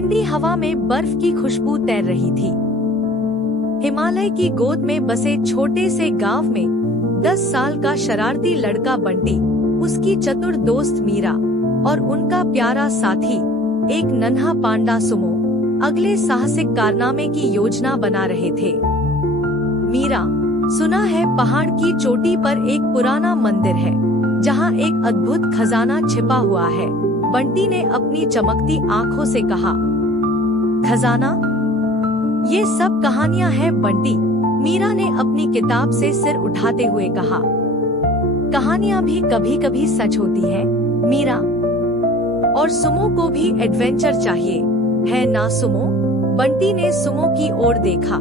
ठंडी हवा में बर्फ की खुशबू तैर रही थी। हिमालय की गोद में बसे छोटे से गांव में 10 साल का शरारती लड़का बंटी, उसकी चतुर दोस्त मीरा और उनका प्यारा साथी एक नन्हा पांडा सुमो अगले साहसिक कारनामे की योजना बना रहे थे। मीरा, सुना है पहाड़ की चोटी पर एक पुराना मंदिर है जहां एक अद्भुत खजाना छिपा हुआ है। बंटी ने अपनी चमकती आंखों से कहा। खजाना? ये सब कहानियां हैं बंटी, मीरा ने अपनी किताब से सिर उठाते हुए कहा। कहानियां भी कभी कभी सच होती है मीरा, और सुमो को भी एडवेंचर चाहिए, है ना सुमो? बंटी ने सुमो की ओर देखा।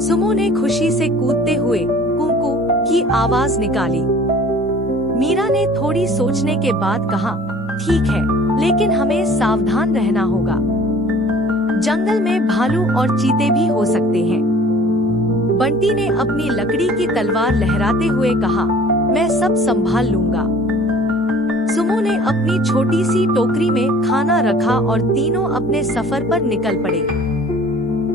सुमो ने खुशी से कूदते हुए कूकू की आवाज निकाली। मीरा ने थोड़ी सोचने के बाद कहा, ठीक है, लेकिन हमें सावधान रहना होगा। जंगल में भालू और चीते भी हो सकते हैं। बंटी ने अपनी लकड़ी की तलवार लहराते हुए कहा, मैं सब संभाल लूंगा। सुमो ने अपनी छोटी सी टोकरी में खाना रखा और तीनों अपने सफर पर निकल पड़े।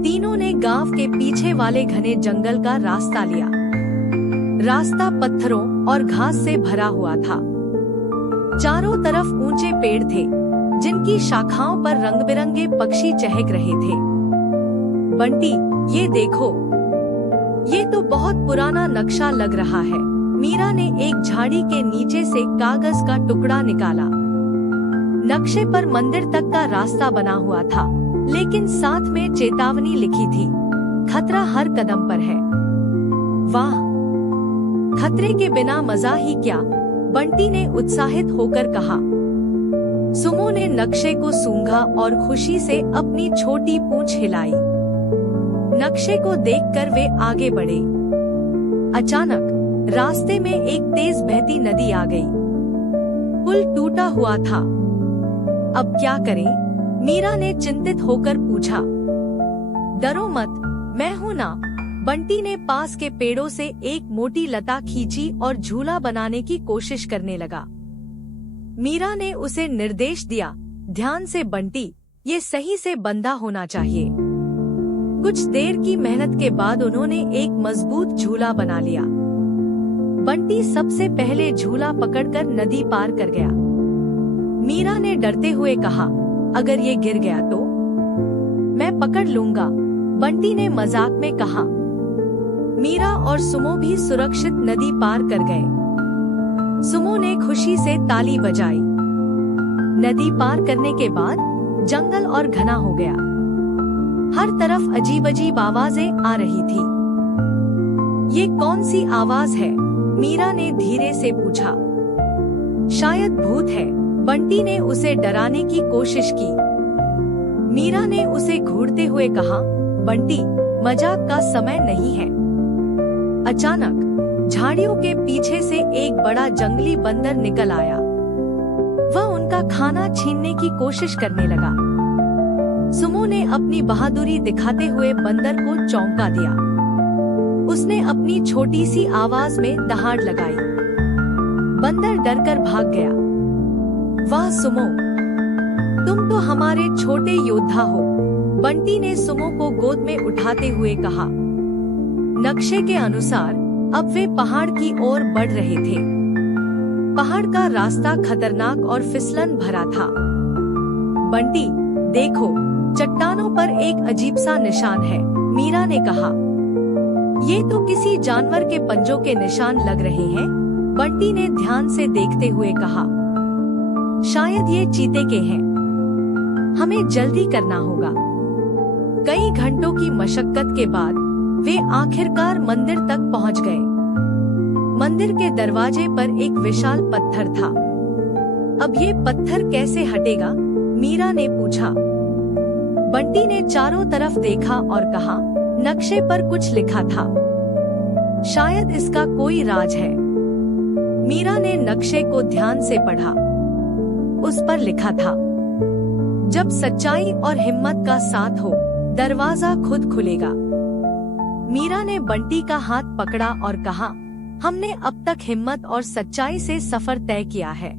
तीनों ने गांव के पीछे वाले घने जंगल का रास्ता लिया। रास्ता पत्थरों और घास से भरा हुआ था। चारों तरफ ऊंचे पेड़ थे जिनकी शाखाओं पर रंग बिरंगे पक्षी चहक रहे थे। बंटी, ये देखो, ये तो बहुत पुराना नक्शा लग रहा है। मीरा ने एक झाड़ी के नीचे से कागज का टुकड़ा निकाला। नक्शे पर मंदिर तक का रास्ता बना हुआ था, लेकिन साथ में चेतावनी लिखी थी, खतरा हर कदम पर है। वाह, खतरे के बिना मजा ही क्या, बंटी ने उत्साहित होकर कहा। सुमो ने नक्शे को सूंघा और खुशी से अपनी छोटी पूंछ हिलाई। नक्शे को देखकर वे आगे बढ़े। अचानक रास्ते में एक तेज बहती नदी आ गई। पुल टूटा हुआ था। अब क्या करें? मीरा ने चिंतित होकर पूछा। डरो मत, मैं हूँ ना। बंटी ने पास के पेड़ों से एक मोटी लता खींची और झूला बनाने की कोशिश करने लगा। मीरा ने उसे निर्देश दिया, ध्यान से बंटी, ये सही से बंधा होना चाहिए। कुछ देर की मेहनत के बाद उन्होंने एक मजबूत झूला बना लिया। बंटी सबसे पहले झूला पकड़कर नदी पार कर गया। मीरा ने डरते हुए कहा, अगर ये गिर गया तो? मैं पकड़ लूंगा, बंटी ने मजाक में कहा। मीरा और सुमो भी सुरक्षित नदी पार कर गए। सुमो ने खुशी से ताली बजाई। नदी पार करने के बाद जंगल और घना हो गया। हर तरफ अजीब अजीब आवाजें आ रही थी। ये कौन सी आवाज है? मीरा ने धीरे से पूछा। शायद भूत है, बंटी ने उसे डराने की कोशिश की। मीरा ने उसे घूरते हुए कहा, बंटी, मजाक का समय नहीं है। अचानक झाड़ियों के पीछे से एक बड़ा जंगली बंदर निकल आया। वह उनका खाना छीनने की कोशिश करने लगा। सुमो ने अपनी बहादुरी दिखाते हुए बंदर को चौंका दिया। उसने अपनी छोटी सी आवाज में दहाड़ लगाई। बंदर डरकर भाग गया। वाह सुमो, तुम तो हमारे छोटे योद्धा हो, बंटी ने सुमो को गोद में उठाते हुए कहा। नक्शे के अनुसार अब वे पहाड़ की ओर बढ़ रहे थे। पहाड़ का रास्ता खतरनाक और फिसलन भरा था। बंटी, देखो, चट्टानों पर एक अजीब सा निशान है, मीरा ने कहा। ये तो किसी जानवर के पंजों के निशान लग रहे हैं, बंटी ने ध्यान से देखते हुए कहा। शायद ये चीते के हैं। हमें जल्दी करना होगा। कई घंटों की मशक्कत के बाद वे आखिरकार मंदिर तक पहुंच गए। मंदिर के दरवाजे पर एक विशाल पत्थर था। अब ये पत्थर कैसे हटेगा? मीरा ने पूछा। बंटी ने चारों तरफ देखा और कहा, नक्शे पर कुछ लिखा था। शायद इसका कोई राज है। मीरा ने नक्शे को ध्यान से पढ़ा। उस पर लिखा था, जब सच्चाई और हिम्मत का साथ हो, दरवाजा खुद खुलेगा। मीरा ने बंटी का हाथ पकड़ा और कहा, हमने अब तक हिम्मत और सच्चाई से सफर तय किया है।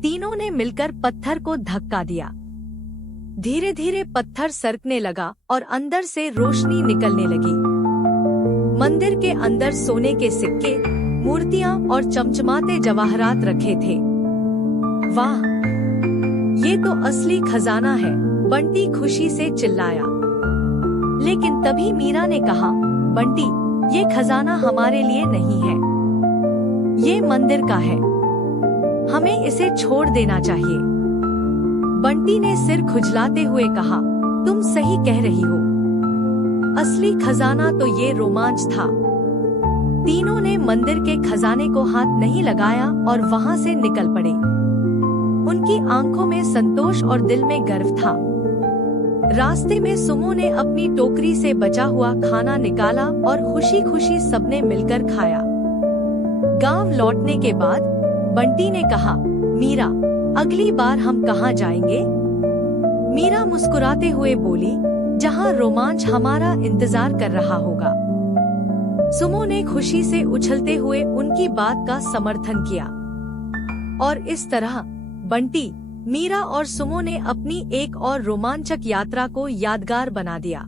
तीनों ने मिलकर पत्थर को धक्का दिया। धीरे धीरे पत्थर सरकने लगा और अंदर से रोशनी निकलने लगी। मंदिर के अंदर सोने के सिक्के, मूर्तियां और चमचमाते जवाहरात रखे थे। वाह, ये तो असली खजाना है, बंटी खुशी से चिल्लाया। लेकिन तभी मीरा ने कहा, बंटी, ये खजाना हमारे लिए नहीं है, ये मंदिर का है, हमें इसे छोड़ देना चाहिए। बंटी ने सिर खुजलाते हुए कहा, तुम सही कह रही हो, असली खजाना तो ये रोमांच था। तीनों ने मंदिर के खजाने को हाथ नहीं लगाया और वहां से निकल पड़े। उनकी आंखों में संतोष और दिल में गर्व था। रास्ते में सुमो ने अपनी टोकरी से बचा हुआ खाना निकाला और खुशी खुशी सबने मिलकर खाया। गांव लौटने के बाद बंटी ने कहा, मीरा, अगली बार हम कहाँ जाएंगे? मीरा मुस्कुराते हुए बोली, जहाँ रोमांच हमारा इंतजार कर रहा होगा। सुमो ने खुशी से उछलते हुए उनकी बात का समर्थन किया। और इस तरह बंटी, मीरा और सुमो ने अपनी एक और रोमांचक यात्रा को यादगार बना दिया।